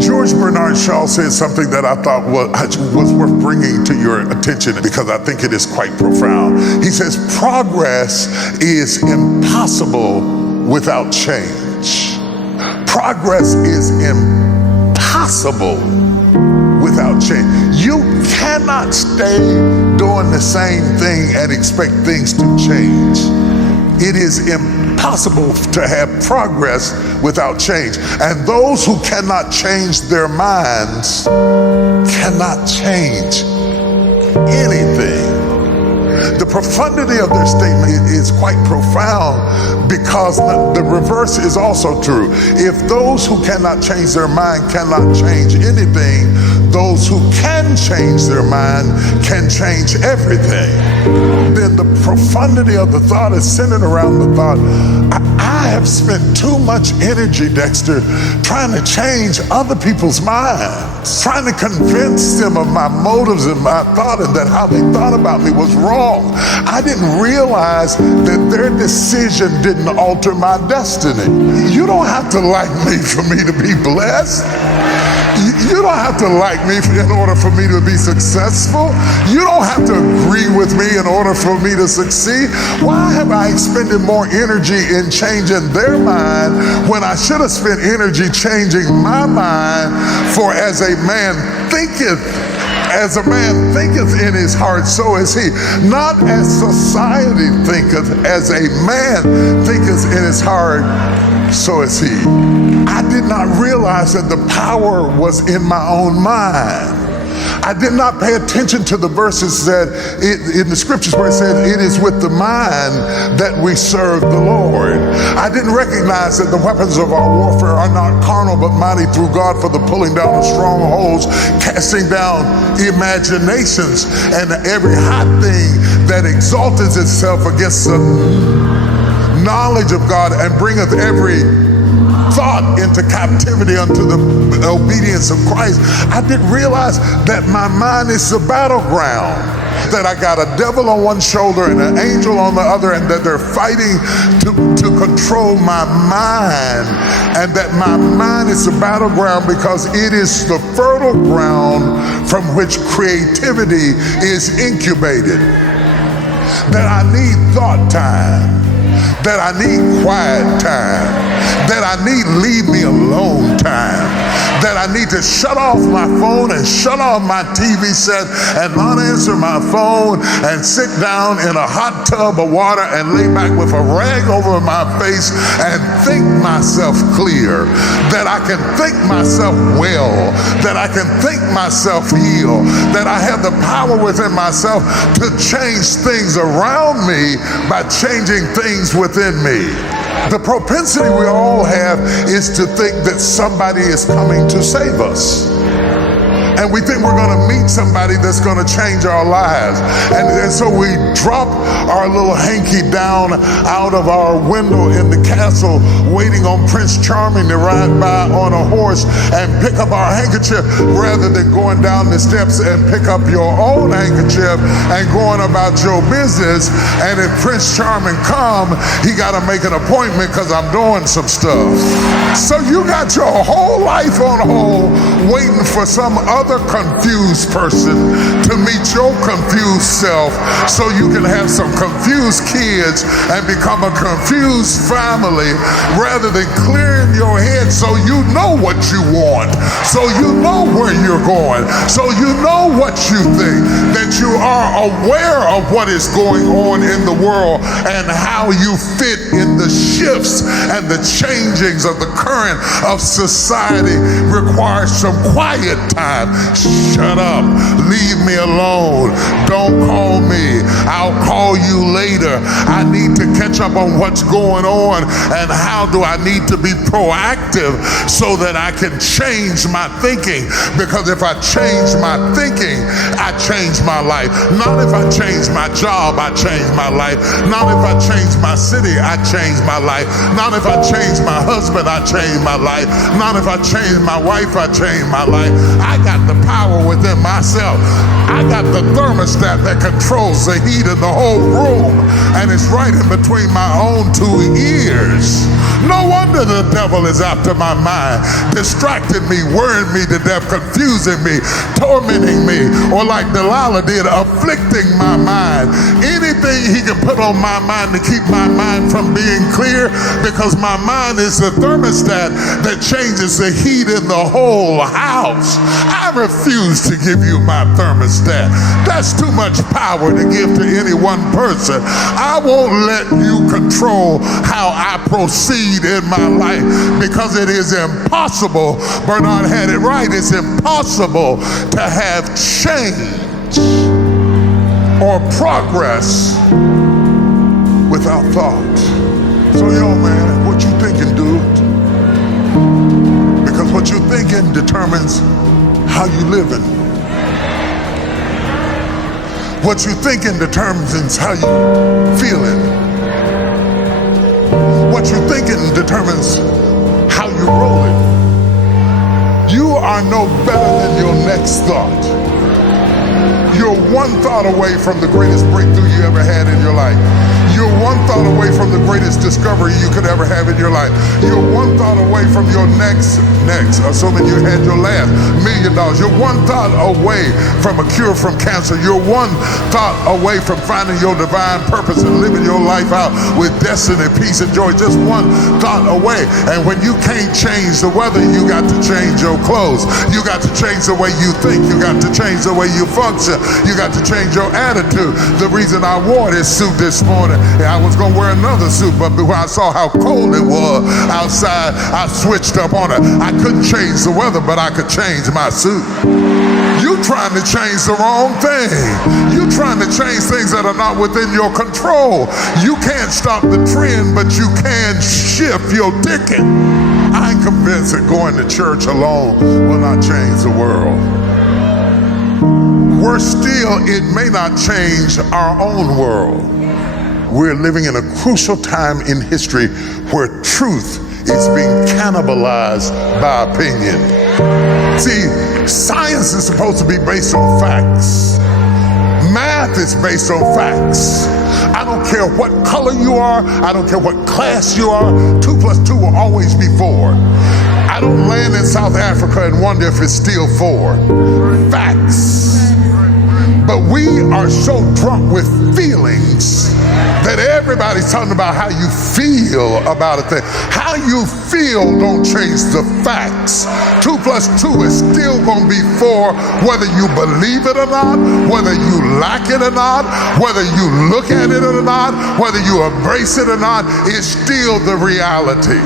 George Bernard Shaw said something that I thought was worth bringing to your attention because I think it is quite profound. He says, progress is impossible without change. Progress is impossible without change. You cannot stay doing the same thing and expect things to change. It is impossible to have progress without change. And those who cannot change their minds cannot change anything. The profundity of their statement is quite profound because the reverse is also true. If those who cannot change their mind cannot change anything, those who can change their mind can change everything. Then the profundity of the thought is centered around the thought, I have spent too much energy, Dexter, trying to change other people's minds, trying to convince them of my motives and my thought and that how they thought about me was wrong. I didn't realize that their decision didn't alter my destiny. You don't have to like me for me to be blessed. You don't have to like me in order for me to be successful. You don't have to agree with me in order for me to succeed. Why have I expended more energy in changing their mind when I should have spent energy changing my mind? For as a man thinketh in his heart, so is he. Not as society thinketh, as a man thinketh in his heart, so is he. I did not realize that the power was in my own mind. I did not pay attention to the verses that in the scriptures where it said, it is with the mind that we serve the Lord. I didn't recognize that the weapons of our warfare are not carnal, but mighty through God for the pulling down of strongholds, casting down imaginations, and every high thing that exalteth itself against the knowledge of God, and bringeth every thought into captivity unto the obedience of Christ. I didn't realize that my mind is the battleground, that I got a devil on one shoulder and an angel on the other, and that they're fighting to control my mind, and that my mind is the battleground because it is the fertile ground from which creativity is incubated. That I need thought time, that I need quiet time, that I need leave me alone time, that I need to shut off my phone and shut off my TV set and not answer my phone and sit down in a hot tub of water and lay back with a rag over my face and think myself clear, that I can think myself well, that I can think myself heal, that I have the power within myself to change things around me by changing things within me. The propensity we all have is to think that somebody is coming to save us. And we think we're going to meet somebody that's going to change our lives. And so we drop our little hanky down out of our window in the castle, waiting on Prince Charming to ride by on a horse and pick up our handkerchief, rather than going down the steps and pick up your own handkerchief and going about your business. And if Prince Charming come, he got to make an appointment because I'm doing some stuff. So you got your whole life on hold waiting for some other confused person to meet your confused self, so you can have some confused kids and become a confused family, rather than clearing your head so you know what you want, so you know where you're going, so you know what you think, that you are aware of what is going on in the world and how you fit in the shifts and the changings of the current of society. Requires some quiet time. Shut up, leave me alone, don't call me, I'll call you later. I need to catch up on what's going on, and how do I need to be proactive so that I can change my thinking, because if I change my thinking, I change my life. Not if I change my job, I change my life. Not if I change my city, I change my life. Not if I change my husband, I change my life. Not if I change my wife, I change my life. I got the power within myself. I I got the thermostat that controls the heat in the whole room, and it's right in between my own two ears. No wonder the devil is after my mind, distracting me, worrying me to death, confusing me, tormenting me, or like Delilah did, afflicting my mind. Anything he can put on my mind to keep my mind from being clear, because my mind is the thermostat that changes the heat in the whole house. I refuse to give you my thermostat. That's too much power to give to any one person. I won't let you control how I proceed in my life, because it is impossible. Bernard had it right. It's impossible to have change or progress without thought. So, yo, man, what you thinking, dude? Because what you're thinking determines how you living. What you're thinking determines how you feeling. What you're thinking determines how you're rolling. You are no better than your next thought. You're one thought away from the greatest breakthrough you ever had in your life. You're one thought away from the greatest discovery you could ever have in your life. You're one thought away from your next, assuming you had your last $1 million. You're one thought away from a cure from cancer. You're one thought away from finding your divine purpose and living your life out with destiny, peace, and joy. Just one thought away. And when you can't change the weather, you got to change your clothes. You got to change the way you think. You got to change the way you function. You got to change your attitude. The reason I wore this suit this morning, I was gonna wear another suit, but when I saw how cold it was outside, I switched up on it. I couldn't change the weather, but I could change my suit. You trying to change the wrong thing. You trying to change things that are not within your control. You can't stop the trend, but you can shift your ticket. I ain't convinced that going to church alone will not change the world. Worse still, it may not change our own world. We're living in a crucial time in history where truth is being cannibalized by opinion. See, science is supposed to be based on facts. Math is based on facts. I don't care what color you are. I don't care what class you are. 2 + 2 will always be 4. I don't land in South Africa and wonder if it's still 4. Facts. But we are so drunk with feelings that everybody's talking about how you feel about a thing. How you feel don't change the facts. 2 + 2 is still gonna be 4, whether you believe it or not, whether you like it or not, whether you look at it or not, whether you embrace it or not, it's still the reality.